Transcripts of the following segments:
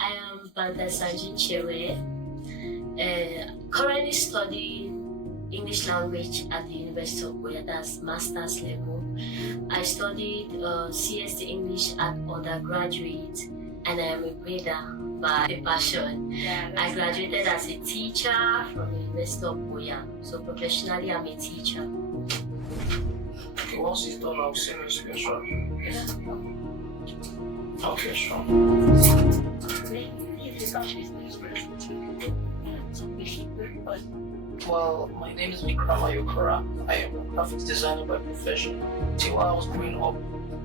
I am Bandasanji Chewe, currently studying English language at the University of Buea, that's master's level. I studied CST English at undergraduate, and I am a grader by passion. I graduated as a teacher from the University of Buea, so professionally I'm a teacher. Okay, once it's done, I'll send you a screenshot. Okay, sure. Well, my name is Buea-Cameroon. I am a graphics designer by profession. Till while I was growing up,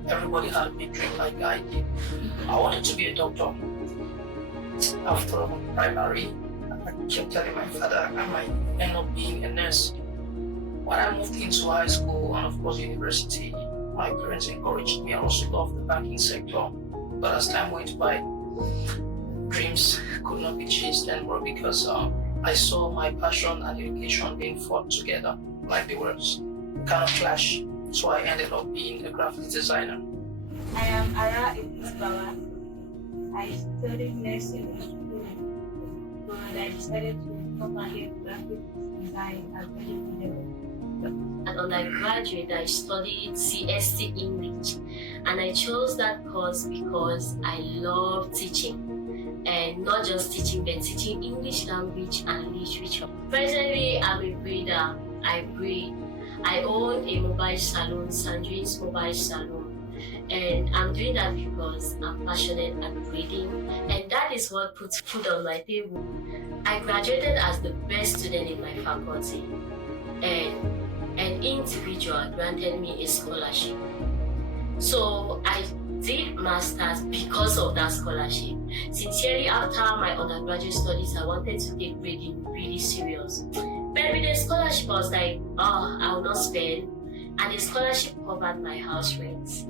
everybody had a big dream like I did. I wanted to be a doctor. After primary, I kept telling my father I might end up being a nurse. When I moved into high school and of course university, my parents encouraged me. I also loved the banking sector. But as time went by, dreams could not be chased anymore because I saw my passion and education being fought together, like they were kind of clash. So I ended up being a graphics designer. I am Ara Ibisbawa. I studied nursing in school, but I decided to come and get graphics design as well. At undergraduate, I studied CST English, and I chose that course because I love teaching, and not just teaching, but teaching English language and literature. Presently, I'm a breeder. I breed. I own a mobile salon, Sandrine's Mobile Salon, and I'm doing that because I'm passionate at breeding, and that is what puts food on my table. I graduated as the best student in my faculty, and an individual granted me a scholarship. So I did masters because of that scholarship. Sincerely, after my undergraduate studies, I wanted to take grading really serious. But with the scholarship, I was like, oh, I will not spend. And the scholarship covered my house rent.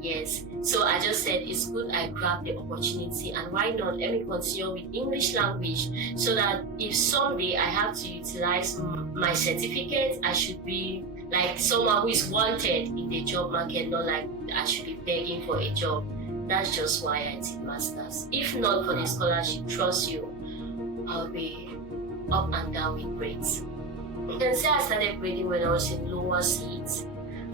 Yes. So I just said, it's good I grab the opportunity, and why not? Let me continue with English language so that if someday I have to utilize my certificate, I should be like someone who is wanted in the job market, not like I should be begging for a job. That's just why I did masters. If not for the scholarship, trust you, I'll be up and down with grades. You can say I started grading when I was in lower seats.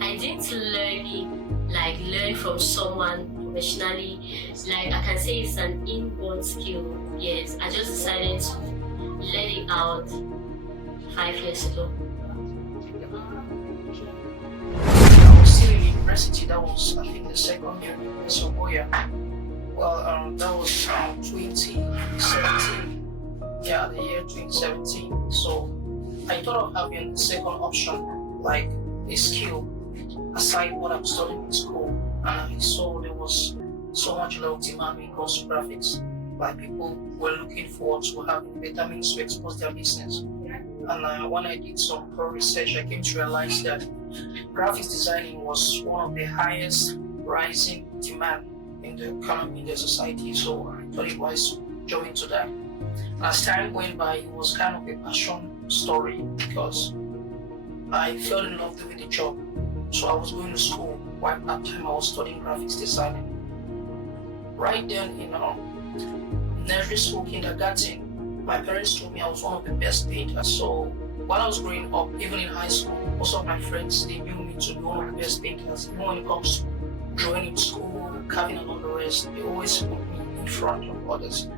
I didn't learn from someone professionally. Like I can say it's an inborn skill. Yes, I just decided to let it out 5 years ago. I was still in university. That was, I think, the second year in Buea. Well, that was 2017. Yeah, the year 2017. So I thought of having a second option, like a skill, aside what I'm studying in school. And I saw there was so much love demand when it comes to graphics. Like people were looking forward to having better means to expose their business. And when I did some pro research, I came to realize that graphics designing was one of the highest rising demand in the economy, in the society. So I thought it was to join into that. And as time went by, it was kind of a passion story because I fell in love with the job. So I was going to school while at that time I was studying graphics designing. Right then in nursery school, kindergarten, my parents told me I was one of the best painters. So while I was growing up, even in high school, most of my friends, they knew me to be one of the best painters. Even when it comes to drawing in school, carving and all the rest, they always put me in front of others.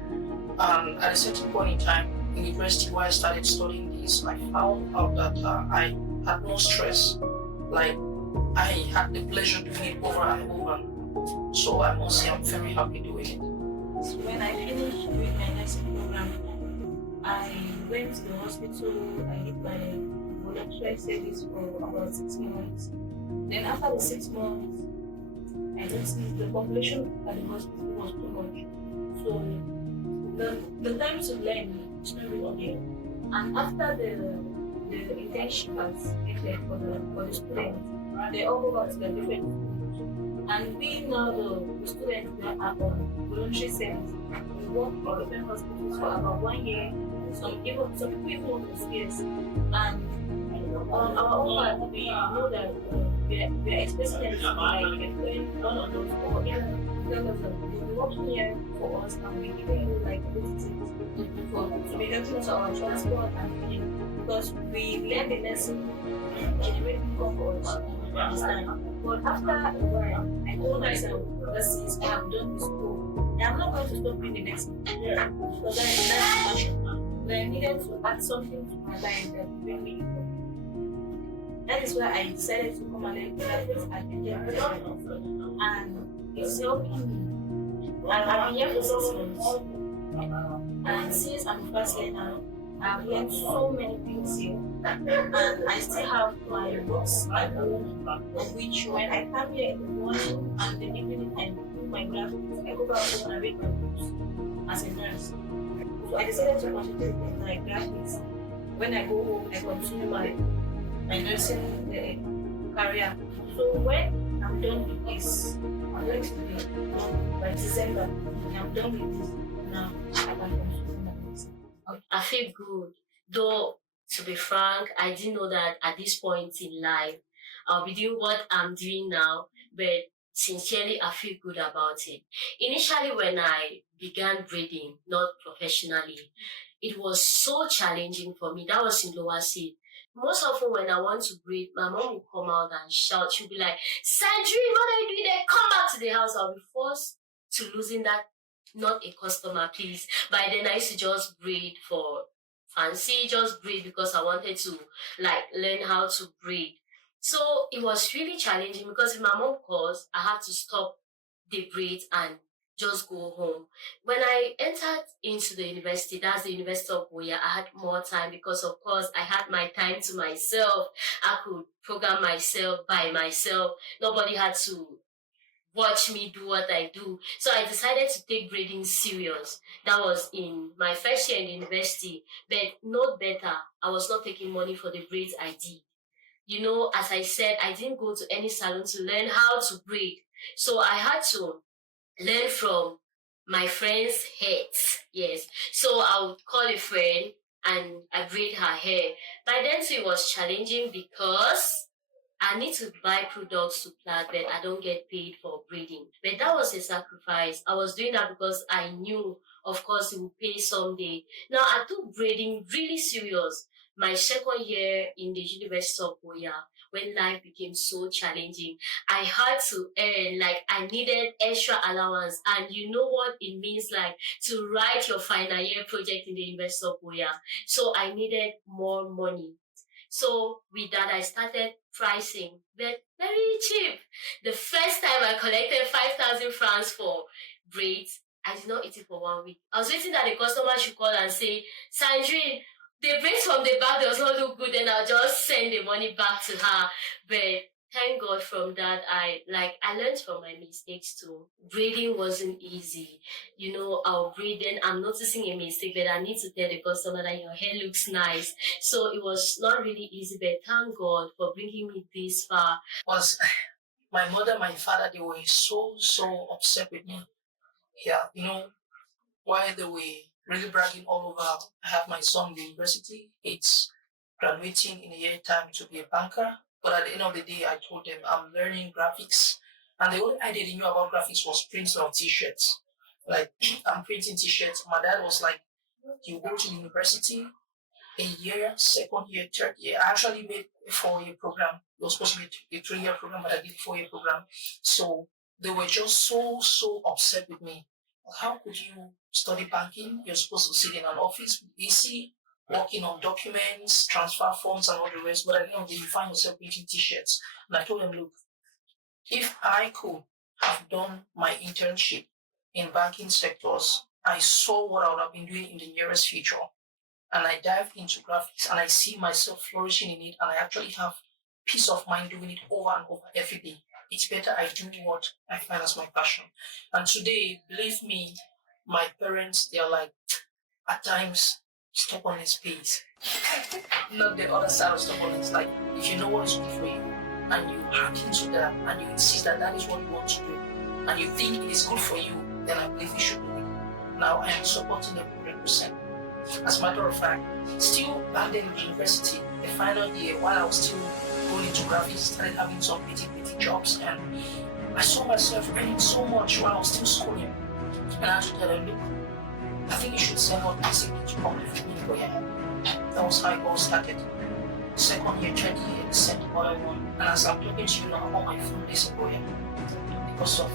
And at a certain point in time, in university where I started studying this, I found out that I had no stress. Like, I had the pleasure doing it over and over. So I must say I'm very happy doing it. So when I finished doing my nursing program, I went to the hospital. I did my voluntary service for about 6 months. Then after the 6 months, I noticed the population at the hospital was too much. So the time to learn is not really there. And after the internship has ended for the students, they all go back to their different schools. And being now the students that are on voluntary service, we work in different hospitals for about 1 year. Some people even work for years. And on our own part, we know that we are expecting them to like employing one of those, or even they'll be working here for us and we give them to be helping us our transport and feeding, because we learn the lesson and generate income for us. You understand? But after a while, I told myself that since I have done this school, I'm not going to stop doing the medicine because that's my passion. But I needed to add something to my life that would bring me income. That is why I decided to come and learn graphics at the gym, and it's helping me. I've been here for 6 months, and since I'm a first learner, I've learned so many things here, and I still have my books at home, of which when I come here in the morning and the evening I do my graphics, I go back home and I read my books as a nurse. So I decided to concentrate on my graphics. When I go home, I continue my nursing career. So when I'm done with this, I'm going to be by December, when I'm done with this, now I can continue my nursing. I feel good. Though, to be frank, I didn't know that at this point in life, I'll be doing what I'm doing now, but sincerely, I feel good about it. Initially, when I began braiding, not professionally, it was so challenging for me. That was in lower seed. Most often when I want to braid, my mom will come out and shout. She'll be like, Sandrine, what are you doing there? Come back to the house. I'll be forced to losing that, not a customer, please. By then, I used to just braid for fancy, just braid because I wanted to learn how to braid. So it was really challenging because if my mom calls, I had to stop the braid and just go home. When I entered into the university, that's the University of Buea, I had more time because of course I had my time to myself. I could program myself by myself. Nobody had to watch me do what I do. So I decided to take braiding serious. That was in my first year in the university. But not better, I was not taking money for the braids I did. You know, as I said, I didn't go to any salon to learn how to braid. So I had to learn from my friend's heads. Yes. So I would call a friend and I braid her hair. By then, so it was challenging because I need to buy products to plait, but I don't get paid for braiding. But that was a sacrifice. I was doing that because I knew, of course, it would pay someday. Now, I took braiding really serious. My second year in the University of Buea, when life became so challenging, I had to earn, I needed extra allowance. And you know what it means, to write your final year project in the University of Buea. So I needed more money. So with that, I started pricing, but very cheap. The first time I collected 5,000 francs for braids, I did not eat it for 1 week. I was waiting that the customer should call and say, Sandrine, the braids from the back does not look good, and I'll just send the money back to her. But thank God from that, I learned from my mistakes too. Braiding wasn't easy. You know, I'll braid, then I'm noticing a mistake, but I need to tell the customer that your hair looks nice. So it was not really easy, but thank God for bringing me this far. Was my mother, my father, they were so upset with me. Yeah, you know, while they were really bragging all over, I have my son in the university. It's graduating in a year time to be a banker. But at the end of the day, I told them I'm learning graphics. And the only idea they knew about graphics was printing of t-shirts. I'm printing t-shirts. My dad was like, you go to university, a year, second year, third year. I actually made a 4-year program. It was supposed to be a 3-year program, but I did a 4-year program. So they were just so upset with me. How could you study banking? You're supposed to sit in an office with AC, working on documents, transfer funds, and all the rest. But at the end of the day, you find yourself printing t-shirts. And I told them, look, if I could have done my internship in banking sectors, I saw what I would have been doing in the nearest future. And I dived into graphics and I see myself flourishing in it, and I actually have peace of mind doing it over and over every day. It's better I do what I find as my passion. And today, believe me, my parents, they're like, at times, stubbornness pays. Not the other side of stubbornness. Like, if you know what is good for you, and you hack into that, and you insist that that is what you want to do, and you think it is good for you, then I believe you should do it. Now, I am supporting them 100%. As a matter of fact, still back then in university, the final year, while I was still going into graphics, started having some petty jobs, and I saw myself earning so much while I was still schooling. And I had to tell them, look, I think you should send out this to public for you. That was how it all started. Second year, third year, the same other one. And as I'm talking to you now, I'm on my phone this boy because of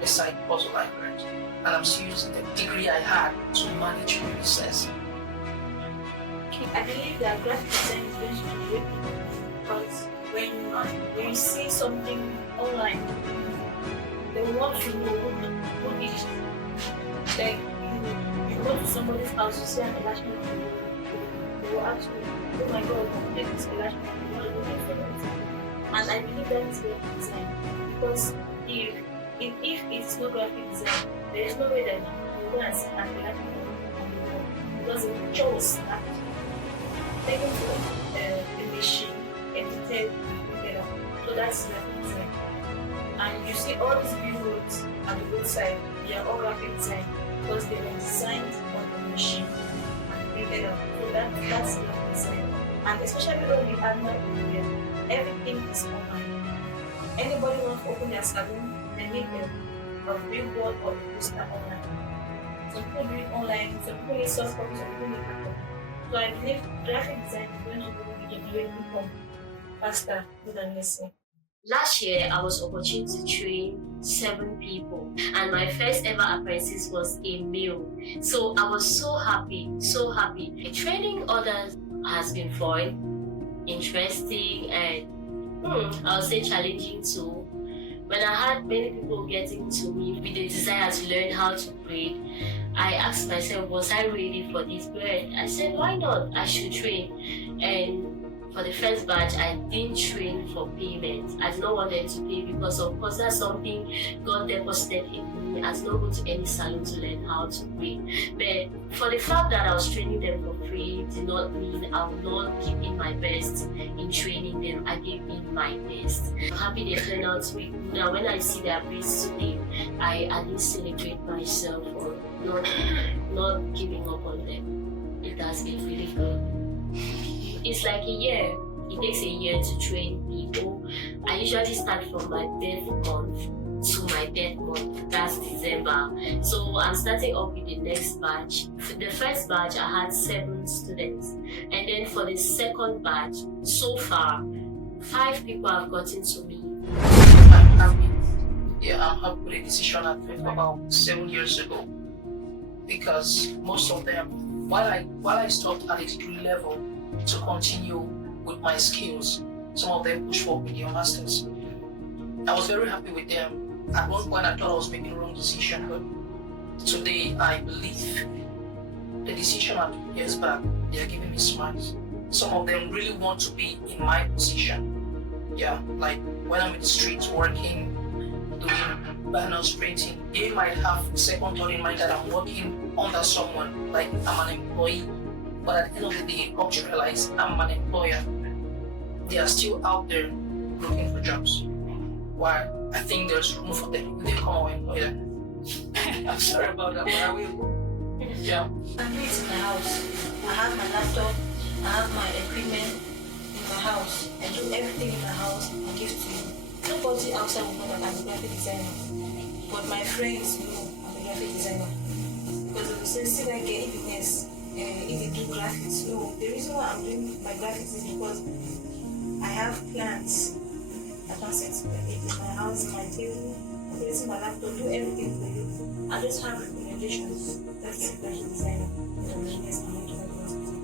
the side puzzle I learned. And I'm still using the degree I had to manage business. I believe that graphic design is going to be great because when you see something online, they want to know who did it. Like you go to somebody's house, you see an attachment, they will ask you, oh my god, who did this attachment? And I believe that is graphic design because if it's not graphic design, there is no way that you go and see an attachment on the wall because the picture was snapped. Taken to the machine, edited, together. So that's graphic design. And you see all these billboards on the roadside, they are all graphic design because they were designed on the machine and printed out. So that's graphic design. And especially when we are not India, everything is online. Anybody wants to open their salon, they need a billboard or a poster online. Some people do it online, some people need soft copy, some people need hard copy. So I believe graphic design is going to become faster than lesson. Last year, I was opportune to train 7 people, and my first ever apprentice was a male. So I was so happy, so happy. Training others has been fun, interesting, and I'll say challenging too. When I had many people getting to me with the desire to learn how to braid, I asked myself, was I ready for this bird? I said, why not? I should train. And for the first batch, I didn't train for payment. I did not want them to pay because, of course, that's something God deposited in me. I did not go to any salon to learn how to braid. But for the fact that I was training them for free did not mean I would not give in my best in training them. I gave in my best. I'm happy they turned out to be good. Now, when I see their braids today, I at least celebrate myself for not giving up on them. It has been really good. It's like a year. It takes a year to train people. I usually start from my birth month to my death month. That's December. So I'm starting up with the next batch. For the first batch, I had 7 students. And then for the second batch, so far, 5 people have gotten to me. I'm happy. Yeah, I'm happy with the decision I took about 7 years ago. Because most of them, while I stopped at the degree level to continue with my skills, some of them pushed forward with their masters. I was very happy with them. At one point I thought I was making the wrong decision, but today I believe the decision I took years back, they are giving me smiles. Some of them really want to be in my position. Yeah, like when I'm in the streets working, doing banners, printing, they might have second thought in mind that I'm working under someone, like I'm an employee. But at the end of the day, come to realize I'm an employer. They are still out there looking for jobs. Why? I think there's room for them if they come our employer. I'm sorry about that, but I will. Yeah. I do it in my house. I have my laptop, I have my equipment in my house. I do everything in my house and give to you. Nobody outside will know that I'm a graphic designer. But my friends know I'm a graphic designer. Because they will say, see that get business. If you do graphics, no. The reason why I'm doing my graphics is because I have plans. I can set in my house, in my table, place my laptop, do everything for you. I just have recommendations. That's the graphic designer. Yes, I'm making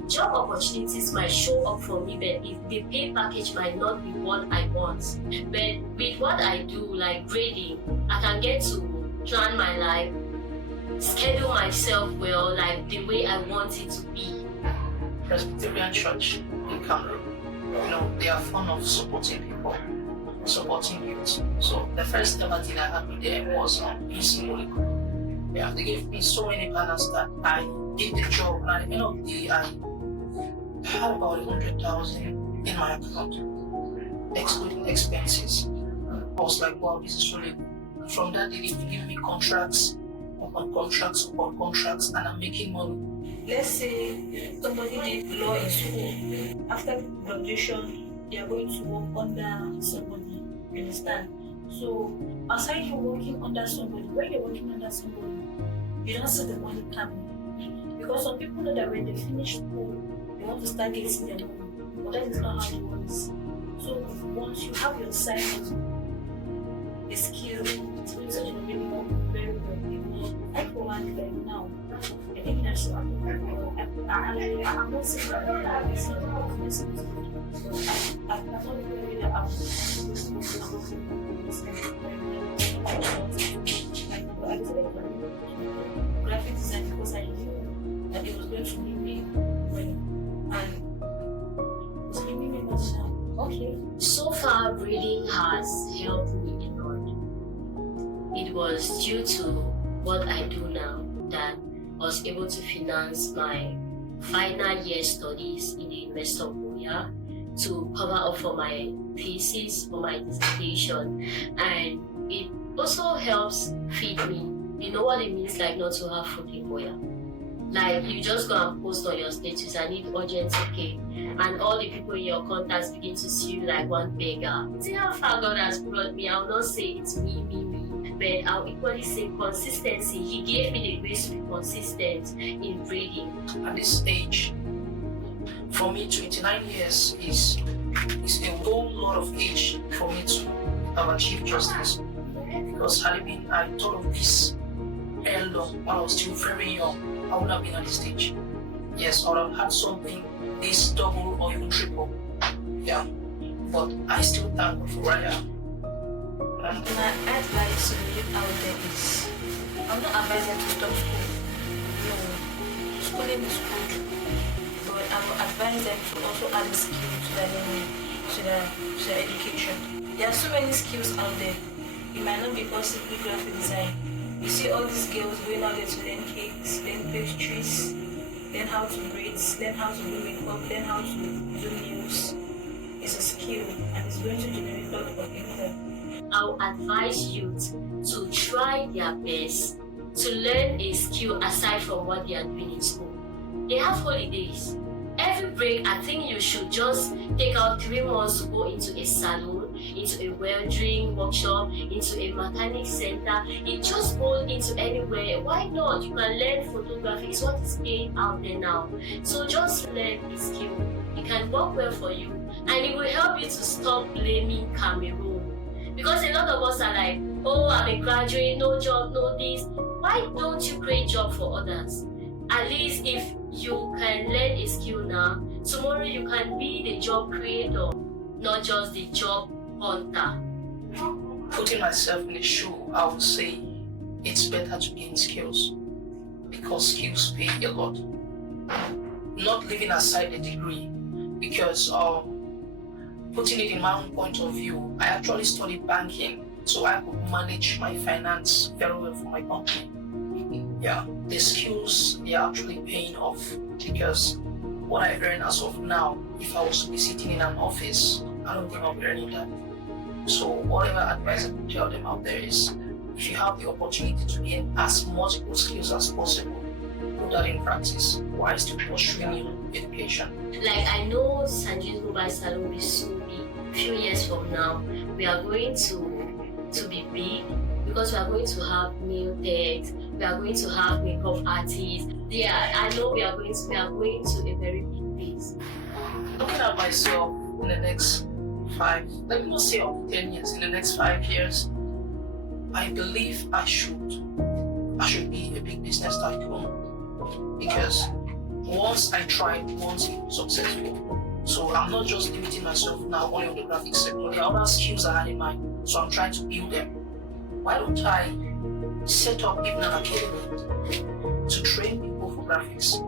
my Job opportunities might show up for me, but if the pay package might not be what I want. But with what I do, like grading, I can get to plan my life, schedule myself well, like the way I want it to be. Presbyterian Church in Cameroon, they are fond of supporting people, supporting youth. So the first ever thing I had with them was symbolic. Yeah, they gave me so many banners that I did the job, and at the end of the day, I had about 100,000 in my account, excluding expenses. I was like, wow, this is really good. From that, they give me contracts upon contracts upon contracts, and I'm making money. Let's say somebody did law in school. After graduation, they are going to work under somebody. You understand? So, aside from working under somebody, when you're working under somebody, you don't see the money coming. Because some people know that when they finish school, they want to start getting their money, but that is not how it works. So once you have your side hustle, a skill, it's going to really work very well. I for one, like now, I think that's what I'm not saying that it's not business, but I cannot really that I'm graphic design because I knew that it was going to be me and it's giving me money now. Okay. So far, reading has helped me a lot. It was due to what I do now that I was able to finance my final year studies in the University of Buea to cover up for my thesis, for my dissertation, and it also helps feed me. You know what it means like not to have food in Buea? Like you just go and post on your status, I need urgent ticket, and all the people in your contacts begin to see you like one beggar. See how far God has brought me. I will not say it's me, but I'll equally say consistency. He gave me the grace to be consistent in reading. At this age, for me, 29 years is a whole lot of age for me to have achieved justice. Because had I thought of this earlier when I was still very young, I would have been at this stage. Yes, I would have had something this double or even triple. Yeah, but I still thank God for where I am. My advice to the youth out there is, I'm not advising to stop school. No, schooling is good, but I will advise them to also add a skill to their education. There are so many skills out there. It might not be possible graphic design. You see all these girls going out there to learn cakes, learn pastries, learn how to braid, learn how to do makeup, learn how to do nails. It's a skill and it's going to generate a lot of income. I'll advise youth to try their best to learn a skill aside from what they are doing in school. They have holidays. Every break, I think you should just take out 3 months to go into a salon, into a welding workshop, into a mechanic center. It just go into anywhere. Why not? You can learn photography. It's what is paying out there now. So just learn a skill. It can work well for you, and it will help you to stop blaming Cameroon. Because a lot of us are like, oh, I'm a graduate, no job, no this. Why don't you create job for others? At least if you can learn a skill now, tomorrow you can be the job creator, not just the job hunter. Putting myself in the shoe, I would say it's better to gain skills because skills pay a lot. Not leaving aside the degree because putting it in my own point of view, I actually studied banking so I could manage my finance very well for my company. Yeah, the skills, they are actually paying off because what I earn as of now, if I was to be sitting in an office, I don't think I'll be earning that. So whatever advice I would tell them out there is, if you have the opportunity to gain as multiple skills as possible, put that in practice while still pursuing your education. Like I know Sanji's Mobile Salon will soon be, a few years from now, we are going to be big because we are going to have nail techs, we are going to have makeup artists. Yeah, I know we are going to a very big place. Looking at myself in the next 5, let me not say up to 10 years, in the next 5 years, I believe I should be a big business tycoon because once I tried, once it was successful. So I'm not just limiting myself now only on the graphics sector. There are other skills I had in mind, so I'm trying to build them. Why don't I set up even an academy to train people for graphics?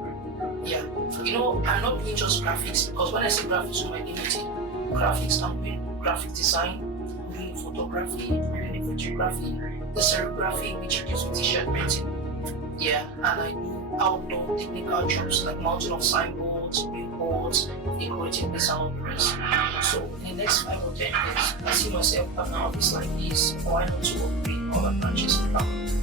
Yeah, you know, I'm not doing just graphics because when I say graphics, you might be limited. Graphics, I'm doing graphic design, I'm doing photography, I'm doing the videography, the serigraphy, which deals with t-shirt printing. Yeah, and I do outdoor technical jobs like mounting of signboards, billboards, decorating this and all the rest. So in the next 5 or 10 years, I see myself having an office like this, or why not to work with other branches in Cameroon.